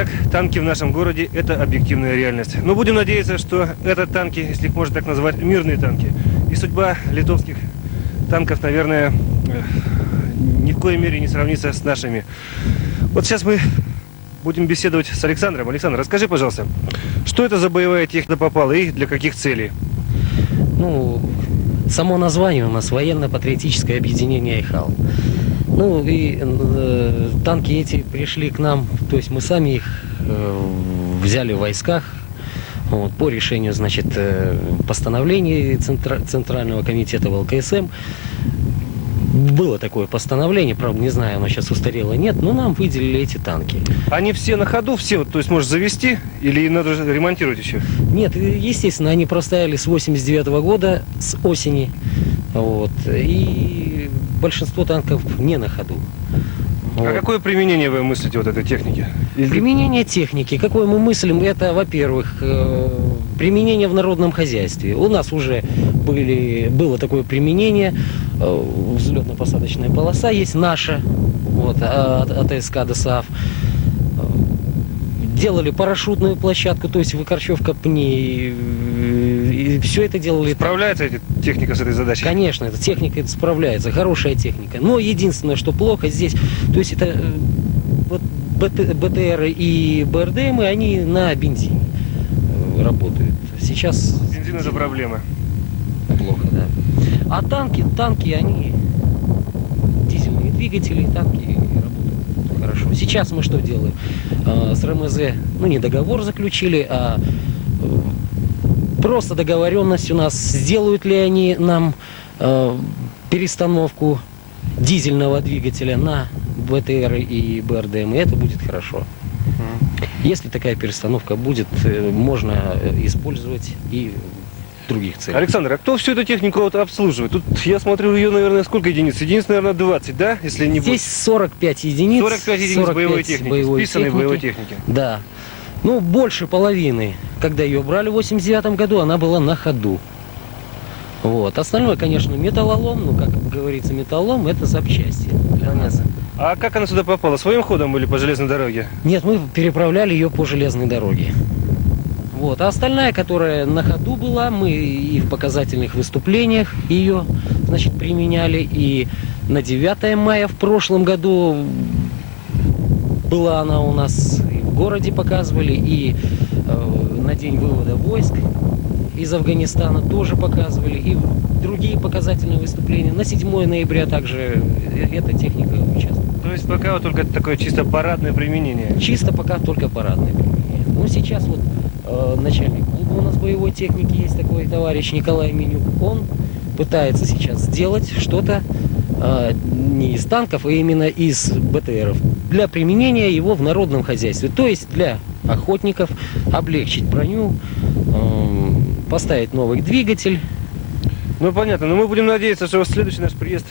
Итак, танки в нашем городе – это объективная реальность. Но будем надеяться, что это танки, если их можно так назвать, мирные танки. И судьба литовских танков, наверное, ни в коей мере не сравнится с нашими. Вот сейчас мы будем беседовать с Александром. Александр, расскажи, пожалуйста, что это за боевая техника попала и для каких целей? Ну, само название у нас военно-патриотическое объединение «Айхал». Ну и танки эти пришли к нам, то есть мы сами их взяли в войсках вот, по решению, значит, постановлений Центрального комитета ВЛКСМ. Было такое постановление, правда, не знаю, оно сейчас устарело, нет, но нам выделили эти танки. Они все на ходу, все, вот, то есть можешь завести или надо ремонтировать еще? Нет, естественно, они простояли с 89-го года, с осени, вот, и большинство танков не на ходу. А Вот. какое применение вы мыслите вот этой техники? Применение техники, какое мы мыслим, это, во-первых, применение в народном хозяйстве. У нас уже было такое применение, взлетно-посадочная полоса есть наша, вот, от АТСК ДОСААФ. Делали парашютную площадку, то есть выкорчевка пней, и все это делали. Справляется эта техника с этой задачей? Конечно, эта техника справляется, хорошая техника. Но единственное, что плохо здесь, то есть это вот БТР и БРДМы, они на бензине работают. Сейчас Бензин – это проблема. плохо, да. А танки, они дизельные двигатели, танки работают хорошо. Сейчас мы что делаем? С РМЗ, ну не договор заключили, а просто договоренность у нас, сделают ли они нам перестановку дизельного двигателя на БТР и БРДМ, и это будет хорошо. Если такая перестановка будет, можно использовать и в других целях. Александр, а кто всю эту технику вот обслуживает? Тут я смотрю, ее, наверное, сколько единиц? Единиц, наверное, 20, да? Если не Здесь 45 единиц. 45 единиц боевой техники, списанной боевой техники. Да. Ну, больше половины. Когда ее брали в 89 году, она была на ходу. Вот. Остальное, конечно, металлолом, ну, как говорится, металлолом – это запчасти для нас. А как она сюда попала? Своим ходом или по железной дороге? Нет, мы переправляли ее по железной дороге. Вот. А остальная, которая на ходу была, мы и в показательных выступлениях ее, значит, применяли. И на 9 мая в прошлом году была она у нас, и в городе показывали, и на день вывода войск из Афганистана тоже показывали, и другие показательные выступления. На 7 ноября также эта техника участвует. То есть пока вот только такое чисто парадное применение? Чисто пока только парадное применение. Ну, сейчас вот начальник клуба у нас боевой техники есть такой товарищ Николай Менюк. Он пытается сейчас сделать что-то не из танков, а именно из БТРов для применения его в народном хозяйстве. То есть для охотников облегчить броню, поставить новый двигатель. Ну понятно, но мы будем надеяться, что в следующий наш приезд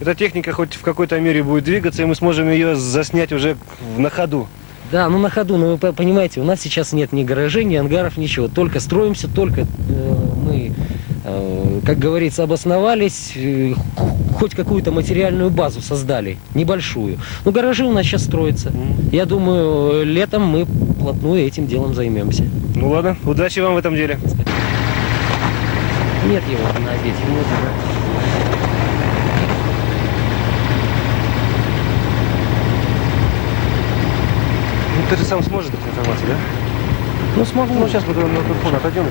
эта техника хоть в какой-то мере будет двигаться, и мы сможем ее заснять уже на ходу. Да, ну на ходу, но вы понимаете, у нас сейчас нет ни гаражей, ни ангаров, ничего. Только строимся, только мы, как говорится, обосновались, хоть какую-то материальную базу создали, небольшую. Но гаражи у нас сейчас строятся. Я думаю, летом мы плотную этим делом займемся. Ну ладно, удачи вам в этом деле. Нет его на обеде. Ну ты же сам сможешь эту информацию, да? Ну смогу. Ну сейчас мы на телефон отойдем.